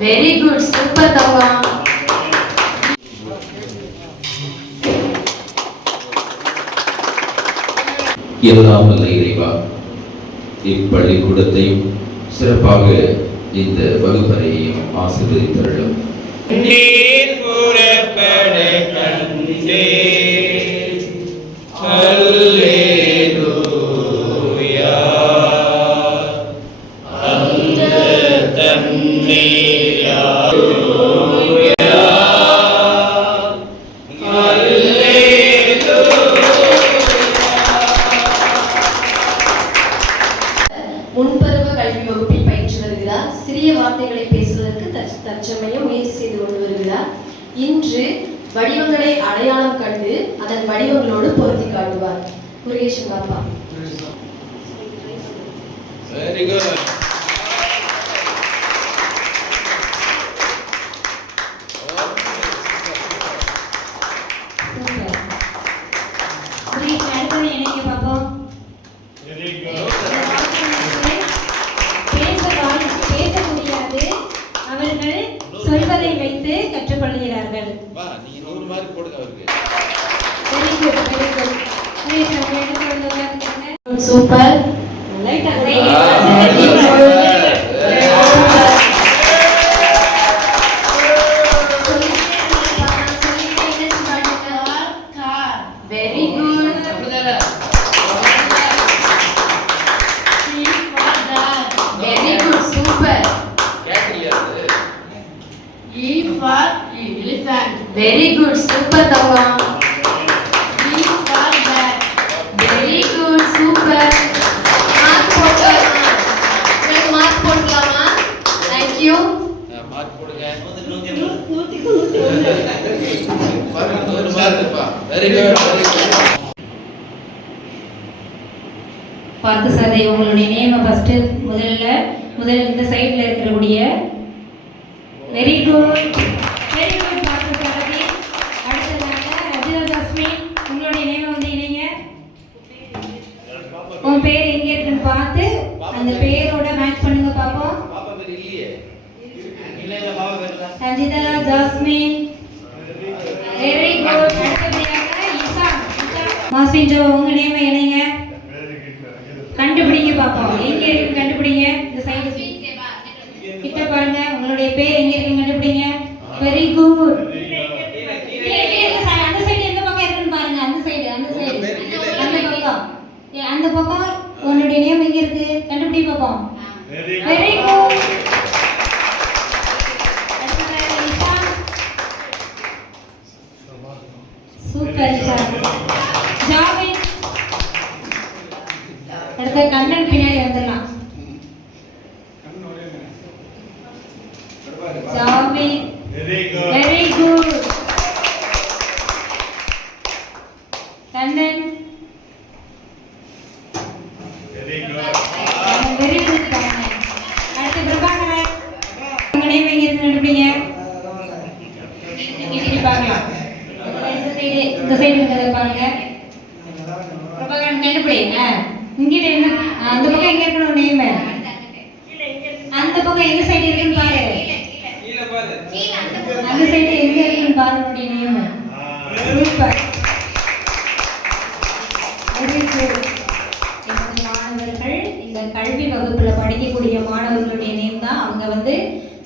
Very good, super தவா. எல்லாம் வல்ல இறைவா, இப்பள்ளிக்கூடத்தையும் சிறப்பாக இந்த வகுப்பறையையும் ஆசீர்வதித்தருளும். முன்பருவ கல்வி வகுப்பில் பயின்று வருகிறார். சிறிய வார்த்தைகளை பேசுவதற்கு தற்சமயம் முயற்சி செய்து கொண்டு வருகிறார். இன்று வடிவங்களை அடையாளம் கண்டு அதன் வடிவங்களோடு பொருத்தி காட்டுவார். முருகேசன் பாப்பா. Very good. சொல்வதை வைத்து கற்றுக்கொள்கிறார்கள். Super. Very good. Very good, super. E for elephant. Very good, super தவா. E for bat. Very good, super. Mark போடலாமா? உங்களுக்கு மார்க் போடலாமா? Thank you. மார்க் போடுங்க. 100க்கு 100 மார்க்ப்பா. Very good. பார்த்து சாதை உங்களுடைய நேம் ஃபர்ஸ்ட் முதல்ல இந்த சைடுல இருக்கக்கூடிய வெரி குட் பார்த்து சாதை. அடுத்ததாக ரஜிதா ஜாஸ்மின், உங்களுடைய நேம் வந்து இணைங்க. உன் பேர் எங்க இருக்குன்னு பார்த்து அந்த பேரோட மேட்ச் பண்ணுங்க பாப்போம். Rajitha jasmine, very good. அடுத்ததாக இசாம் மாசின்ஜோ, உங்க நேம் இணைங்க. கண்டுபிடிங்க பாப்போம், எங்க இருக்கு கண்டுபிடிங்க. இந்த சைடு கிட்ட பாருங்க, உங்களுடைய பேர் எங்க இருக்கு கண்டுபிடிங்க. Very good. அந்த சைடு எந்த பக்கம் இருக்குன்னு பாருங்க. அந்த சைடு அந்த பக்கம் உங்களுடைய நேம் எங்க இருக்கு கண்டுபிடி பாப்போம். Very good. சூப்பர் ஜாவின். அடுத்த கண்ணன் பின்னாடி வந்துடலாம். Javin, very good. Kannan, very good Kannan. அடுத்து பிரபாகரன், உங்க நேம் எங்க இருக்கு கண்டுபிடிங்க. இப்படி பார்க்கலாம். இந்த சைடு இருக்கிறத பாருங்க. பிரபாகரன் கண்டுபிடிங்க. இங்கிட்ட என்ன அந்த பக்கம் எங்க இருக்கணும் நேம். அந்த பக்கம் எங்க சைடு இருக்குன்னு பாரு. அந்த சைடு எங்க இருக்குன்னு பாரு உடைய நேம். சூப்பர். மாணவர்கள் இந்த கல்வி வகுப்புல படிக்கக்கூடிய மாணவர்களுடைய நேம் தான். அவங்க வந்து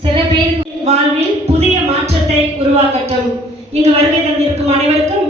சில பேர் வாழ்வில் புதிய மாற்றத்தை உருவாக்கட்டும். இங்கு வருகை தந்திருக்கும் அனைவருக்கும்